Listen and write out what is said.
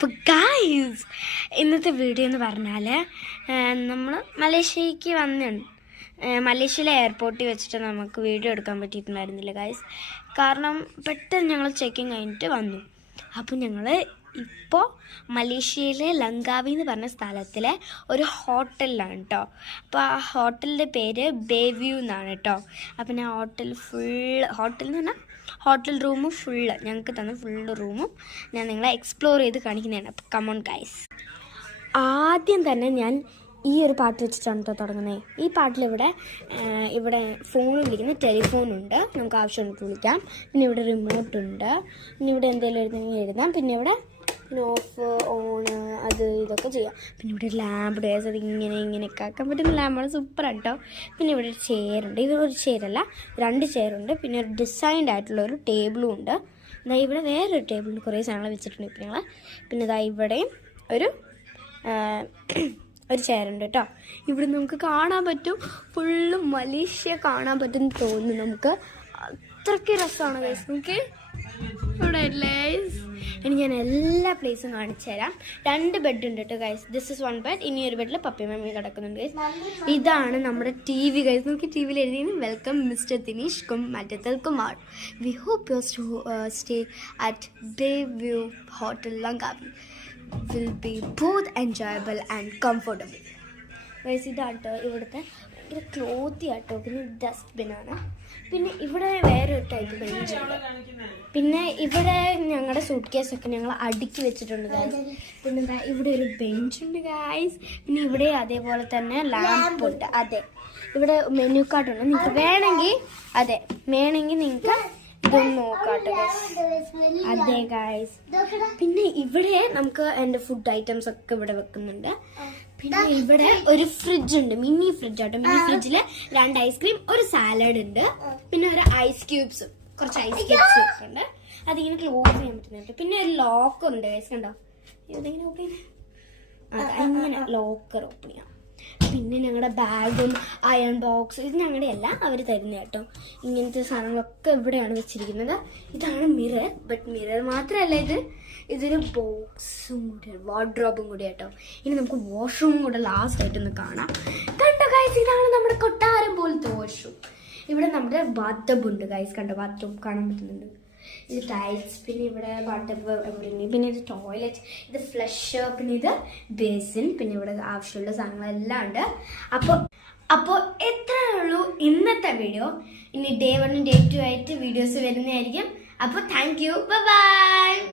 അപ്പോൾ ഗായ്സ് ഇന്നത്തെ വീഡിയോ എന്ന് പറഞ്ഞാൽ നമ്മൾ മലേഷ്യക്ക് വന്നിട്ടുണ്ട്. മലേഷ്യയിലെ എയർപോർട്ടിൽ വെച്ചിട്ട് നമുക്ക് വീഡിയോ എടുക്കാൻ പറ്റിയിട്ടുണ്ടായിരുന്നില്ല ഗായ്സ്. കാരണം പെട്ടെന്ന് ഞങ്ങൾ ചെക്കിങ് കഴിഞ്ഞിട്ട് വന്നു. അപ്പോൾ ഞങ്ങൾ ഇപ്പോൾ മലേഷ്യയിലെ ലങ്കാവി എന്ന് പറഞ്ഞ സ്ഥലത്തിലെ ഒരു ഹോട്ടലിലാണ് കേട്ടോ. അപ്പോൾ ആ ഹോട്ടലിൻ്റെ പേര് ബേവ്യൂ എന്നാണ് കേട്ടോ. അപ്പം ഞാൻ ഹോട്ടൽ എന്ന് പറഞ്ഞാൽ ഹോട്ടൽ റൂമും ഞങ്ങൾക്ക് തന്ന ഫുള്ള് റൂമും ഞാൻ നിങ്ങളെ എക്സ്പ്ലോർ ചെയ്ത് കാണിക്കുന്നതാണ്. അപ്പോൾ കമോൺ ഗൈസ്. ആദ്യം തന്നെ ഞാൻ ഈ ഒരു പാട്ട് വെച്ചിട്ടാണ് കേട്ടോ തുടങ്ങുന്നത്. ഈ പാട്ടിലിവിടെ ഫോൺ വിളിക്കുന്ന ടെലിഫോണുണ്ട്, നമുക്ക് ആവശ്യമുണ്ട് വിളിക്കാം. പിന്നെ ഇവിടെ റിമോട്ടുണ്ട്, പിന്നെ ഇവിടെ എന്തെങ്കിലും എഴുതാം. പിന്നെ ഇവിടെ ഓഫ് ഓണ് അത് ഇതൊക്കെ ചെയ്യാം. പിന്നെ ഇവിടെ ഒരു ലാമ്പ് ഡേസ്, അത് ഇങ്ങനെയൊക്കെ ആക്കാൻ പറ്റുന്ന ലാമ്പാണ്, സൂപ്പറാണ് കേട്ടോ. പിന്നെ ഇവിടെ ഒരു ചെയറുണ്ട്, ഇത് ഒരു ചെയറല്ല 2 ചെയറുണ്ട്. പിന്നെ ഒരു ഡിസൈൻഡ് ആയിട്ടുള്ള ഒരു ടേബിളും ഉണ്ട്. ഇതാ ഇവിടെ വേറൊരു ടേബിളിൽ കുറേ സാധനങ്ങൾ വെച്ചിട്ടുണ്ട് ഇപ്പോൾ ഞങ്ങൾ. പിന്നെ ഇതാ ഇവിടെയും ഒരു ചെയറുണ്ട് കേട്ടോ. ഇവിടെ നമുക്ക് കാണാൻ പറ്റും, ഫുള്ള് മലേഷ്യ കാണാൻ പറ്റുമെന്ന് തോന്നുന്നു നമുക്ക്. അത്രയ്ക്ക് രസമാണ് ഗൈസ്. നമുക്ക് ഇവിടെ അല്ലേ ഇനി ഞാൻ എല്ലാ പ്ലേസും കാണിച്ചു തരാം. 2 ബെഡ് ഉണ്ട് കേട്ടോ ഗൈസ്. This is 1 bed. ഇനി ഒരു ബെഡിൽ പപ്പി മമ്മി കിടക്കുന്നുണ്ട് ഗൈസ്. ഇതാണ് നമ്മുടെ TV ഗൈസ്. നമുക്ക് TV യിൽ എഴുതിയത് welcome mister Dinesh Mattathal Kumar. We hope you stay at Bayview hotel Langkawi will be both enjoyable and comfortable. Guys ഇതാണ് കേട്ടോ ഇവിടുത്തെ ഭയങ്കര ക്ലോത്തി ആട്ടോ. പിന്നെ ഡസ്റ്റ്ബിനാണ്. പിന്നെ ഇവിടെ വേറൊരു ടൈപ്പ് ബെഞ്ചുണ്ട്. പിന്നെ ഇവിടെ ഞങ്ങളുടെ സൂട്ട് കേസൊക്കെ ഞങ്ങൾ അടുക്കി വെച്ചിട്ടുണ്ട് ഗൈസ്. പിന്നെ എന്താ ഇവിടെ ഒരു ബെഞ്ചുണ്ട് ഗൈസ്. പിന്നെ ഇവിടെ അതേപോലെ തന്നെ ലാമ്പുണ്ട്. അതെ ഇവിടെ മെനു കാർഡുണ്ട്. നിങ്ങൾക്ക് വേണമെങ്കിൽ നിങ്ങൾക്ക് ഇതൊന്ന് നോക്കാട്ടോ ഗൈസ്. അതെ ഗൈസ്. പിന്നെ ഇവിടെ നമുക്ക് എൻ്റെ ഫുഡ് ഐറ്റംസ് ഒക്കെ ഇവിടെ വെക്കുന്നുണ്ട്. പിന്നെ ഇവിടെ ഒരു ഫ്രിഡ്ജ് ഉണ്ട്, മിനി ഫ്രിഡ്ജ് ആട്ടോ. മിനി ഫ്രിഡ്ജിൽ 2 ഐസ്ക്രീം, ഒരു സാലഡ് ഉണ്ട്. പിന്നെ ഒരു കുറച്ച് ഐസ് ക്യൂബ്സും ഒക്കെ ഉണ്ട്. അതിങ്ങനെ ക്ലോസ് ചെയ്യാൻ പറ്റുന്നുണ്ട്. പിന്നെ ഒരു ലോക്കർ ഉണ്ട് ഗൈസ്, കണ്ടോ? ഇതെങ്ങനെ ഓപ്പൺ ചെയ്യാം? അങ്ങനെ ലോക്കർ ഓപ്പൺ ചെയ്യാം. പിന്നെ ഞങ്ങളുടെ ബാഗും അയൺ ബോക്സ് ഇത് ഞങ്ങളുടെ എല്ലാം അവർ തരുന്ന കേട്ടോ. ഇങ്ങനത്തെ സാധനങ്ങളൊക്കെ ഇവിടെയാണ് വെച്ചിരിക്കുന്നത്. ഇതാണ് മിറർ. ബട്ട് മിറർ മാത്രമല്ല, ഇതൊരു ബോക്സും കൂടി, വാർഡ്രോബും കൂടി കേട്ടോ. ഇനി നമുക്ക് വാഷ്റൂമും കൂടെ ലാസ്റ്റ് ആയിട്ടൊന്ന് കാണാം. കണ്ടോ ഗൈസ്, ഇതാണ് നമ്മുടെ കൊട്ടാരം പോലത്തെ വാഷ്റൂം. ഇവിടെ നമ്മുടെ ബാത്ത് ഉണ്ട് ഗൈസ്. കണ്ടോ, ബാത്ത് കാണാൻ പറ്റുന്നുണ്ട്. ഇത് ടൈൽസ്. പിന്നെ ഇവിടെ വാട്ടർ എവിടെയുണ്ട്. പിന്നെ ഇത് ടോയ്ലറ്റ്, ഇത് ഫ്ലഷ്, പിന്നെ ഇത് ബേസിൻ. പിന്നെ ഇവിടെ ആവശ്യമുള്ള സാധനങ്ങളെല്ലാം ഉണ്ട്. അപ്പോൾ എത്രയേ ഉള്ളൂ ഇന്നത്തെ വീഡിയോ. ഇനി Day 1 ഉം Day 2 ആയിട്ട് വീഡിയോസ് വരുന്നതായിരിക്കും. അപ്പോൾ താങ്ക് യു, ബൈ.